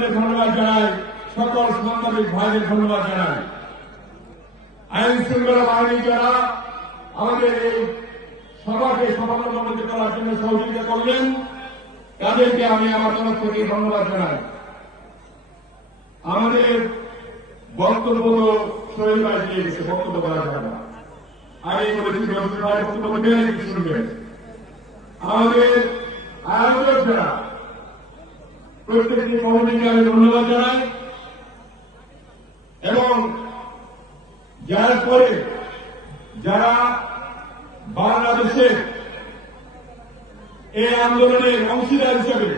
নেতাদের ধন্যবাদ জানাই, সকল সাংবাদিক ভাইদের ধন্যবাদ জানাই। আইন শৃঙ্খলা বাহিনী যারা আমাদের এই সভাকে সফলতামণ্ডিত করার জন্য সহযোগিতা করলেন, তাদেরকে আমি আমার তরফ থেকে ধন্যবাদ জানাই। আমাদের বক্তব্য শহীদ ভাই দিয়ে গেছে, বক্তব্য করা যাবে না। আগে বলেছি রশিদ ভাই বক্তব্য দেবেন, শুনবেন। আমাদের আয়োজক যারা প্রত্যেকটি কমিটিকে আমি ধন্যবাদ জানাই এবং যার পরে যারা বাংলাদেশের এই আন্দোলনের অংশীদার হিসেবে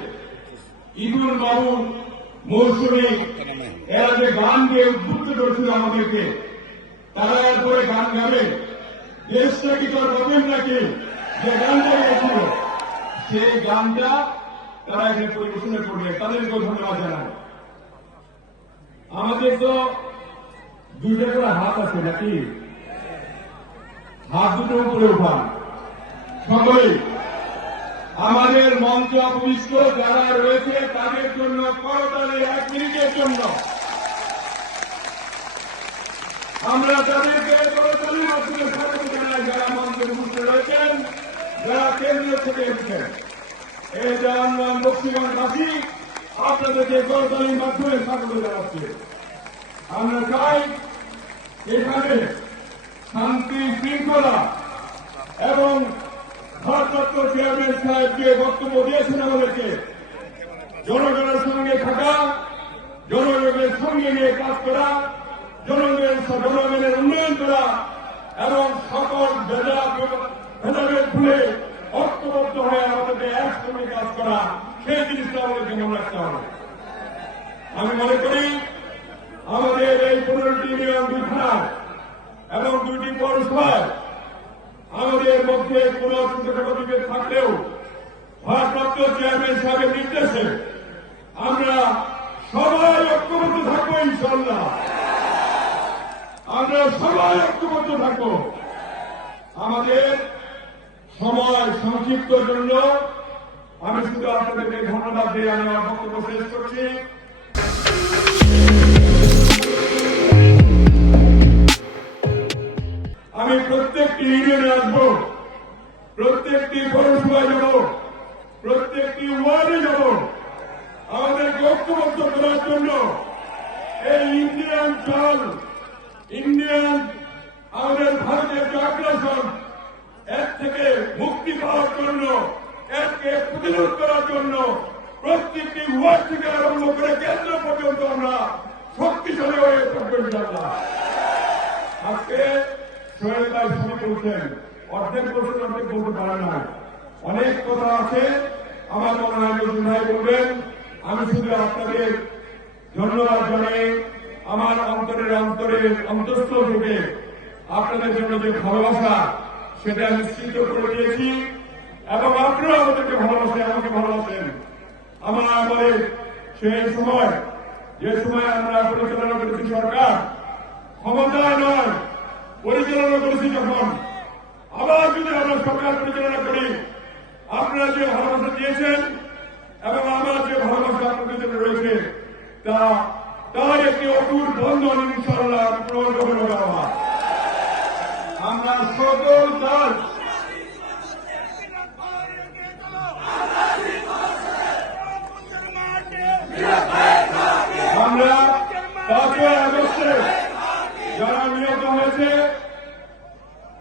ঈদুল মামুন মৌসুমী এরা যে গান গিয়ে উদ্বুদ্ধ করেছিল আমাদেরকে, তারা এরপরে গান গাবে দেশটা কি তোর বলেন নাকি, যে গানটা গেছিল সেই গানটা তারা এখানে পরিবেশনে করবে, তাদেরকেও ধন্যবাদ জানাই। আমাদের তো দুইটা করে হাত আছে নাকি, হাত দুটো উপরে উঠান সকলেই। আমাদের মঞ্চ অপবিষ্ট যারা রয়েছে তাদের জন্য করতালি 1 মিনিটের জন্য আমরা তাদেরকে করতালির মাধ্যমে স্বাগত জানাই। যারা মঞ্চে উপস্থিত রয়েছেন, যারা কেন্দ্র থেকে এসেছেন, এই জাহান্নাম বক্সিগঞ্জবাসী আপনাদেরকে করতালির মাধ্যমে স্বাগত জানাচ্ছে। আমরা চাই এখানে শান্তি শৃঙ্খলা এবং ভারপ্রাপ্ত চেয়ারম্যান সাহেব যে বক্তব্য দিয়েছেন আমাদেরকে, জনগণের সঙ্গে থাকা, জনগণের সঙ্গে নিয়ে কাজ করা, জনগণের উন্নয়ন করা এবং সকল ভেদাভেদ ভুলে ঐক্যবদ্ধ হয়ে আমাদেরকে একসঙ্গে কাজ করা, সেই জিনিসটা আমাদেরকে মনে রাখতে হবে। আমি মনে করি আমাদের এই 15টি ইউনিয়ন 2 থানায় এবং 2টি পৌরসভায় আমাদের মধ্যে কোন ছোটখাটো বিভেদ থাকলেও ভারপ্রাপ্ত চেয়ারম্যান সাহেবের নির্দেশে আমরা সবাই ঐক্যবদ্ধ থাকবো। ইনশাআল্লাহ আমরা সবাই ঐক্যবদ্ধ থাকবো। আমাদের সময় সংক্ষিপ্তের জন্য আমি শুধু আপনাদেরকে ধন্যবাদ দিয়ে আমি আমার বক্তব্য শেষ করছি। আমি প্রত্যেকটি ইউনিয়নে আসবো, প্রত্যেকটি পৌরসভায় যাব, প্রত্যেকটি ওয়ার্ডে যাব। আমাদেরকে ঐক্যবদ্ধ করার জন্য এই ইন্ডিয়ান আমাদের ভারতের যে আগ্রাসন, এর থেকে মুক্তি পাওয়ার জন্য, এরকে প্রতিরোধ করার জন্য প্রত্যেকটি ওয়ার্ড থেকে আরম্ভ করে কেন্দ্র পর্যন্ত আমরা শক্তিশালী হয়ে থাকবো ইনশাআল্লাহ। আজকে সোহেল ভাই শুরু করছেন, অর্ধেক প্রশ্ন অর্ধেক বলতে পারে না, অনেক কথা আছে। আমার মনে হয় রশিদ ভাই বলবেন। আমি শুধু আপনাদের ধন্যবাদ জানাই। আমার অন্তঃস্থল থেকে আপনাদের জন্য যে ভালোবাসা, সেটা নিশ্চিত করে দিয়েছি এবং আপনারা আমাদেরকে ভালোবাসেন, আমাকে ভালোবাসেন। আমার আমলে সেই সময়, যে সময় আমরা পরিচালনা করেছি সরকার, ক্ষমতায় নয় পরিচালনা করেছি, যখন আবার যদি আমরা সরকার পরিচালনা করি, আপনারা যে ভালোবাসা দিয়েছেন এবং আমার যে ভালোবাসা আপনাদের জন্য রয়েছে, তার একটি অটুট বন্ধন ইনশাআল্লাহ প্রমাণ করবো। আমরা সকল কাজ আমরা 5 আগস্টে যারা নিহত হয়েছে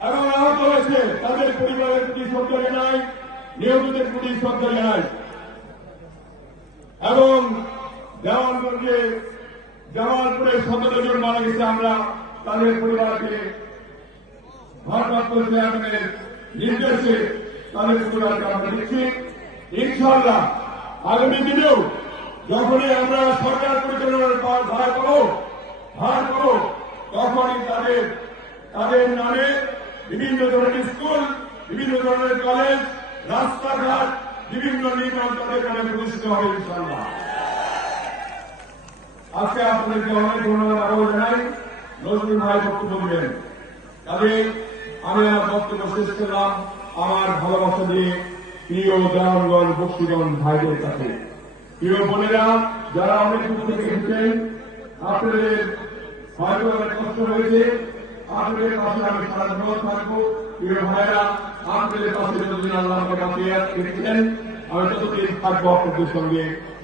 এবং আহত হয়েছে তাদের পরিবারের প্রতি শ্রদ্ধা জানাই, নিহতদের প্রতি শ্রদ্ধা জানাই এবং দেওয়ানগঞ্জে জামালপুরে 17 জন মারা গেছে, আমরা তাদের পরিবারকে ভারপ্রাপ্ত চেয়ারম্যানের নির্দেশে তাদের পরিবারকে আমরা দিচ্ছি। ইনশাআল্লাহ আগামী দিনেও যখনই আমরা সরকার পরিচালনার ভার পাবো, তখনই তাদের নামে বিভিন্ন ধরনের স্কুল, বিভিন্ন ধরনের কলেজ, রাস্তাঘাট, বিভিন্ন নির্মাণ তাদের নামে প্রতিষ্ঠিত হবে ইনশাআল্লাহ। আজকে আপনাদেরকে অনেক ধন্যবাদ আরো জানাই। নজরুল ভাই বক্তব্য দিলেন, তবে আমি আমার বক্তব্য শেষ করলাম আমার ভালোবাসা দিয়ে প্রিয় দেওয়ানগঞ্জ বক্সিগঞ্জ ভাইদের কাছে। প্রিয় বোনেরা, যারা অনেক দূর থেকে এসেছেন, আপনাদের হয়তো অনেক কষ্ট হয়েছে। আপনাদের পাশে আমি সারা জীবন থাকবো। প্রিয় ভাইরা, আপনাদের পাশে যতদিন আল্লাহ আমাকে বাঁচিয়ে রেখেছেন, আমি ততদিন থাকবো আপনাদের সঙ্গে।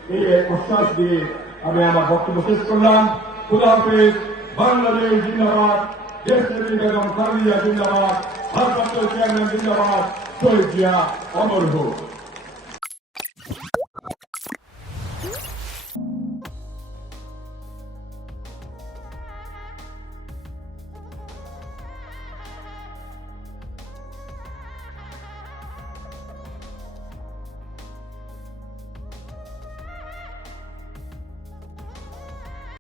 এই আশ্বাস দিয়ে আমি আমার বক্তব্য শেষ করলাম। খুদা হাফেজ। বাংলাদেশ জিন্দাবাদ। দেশ নেত্রী বেগম খালেদা জিয়া জিন্দাবাদ। ভারপ্রাপ্ত চেয়ারম্যান জিন্দাবাদ। শহীদ জিয়া অমর হোক।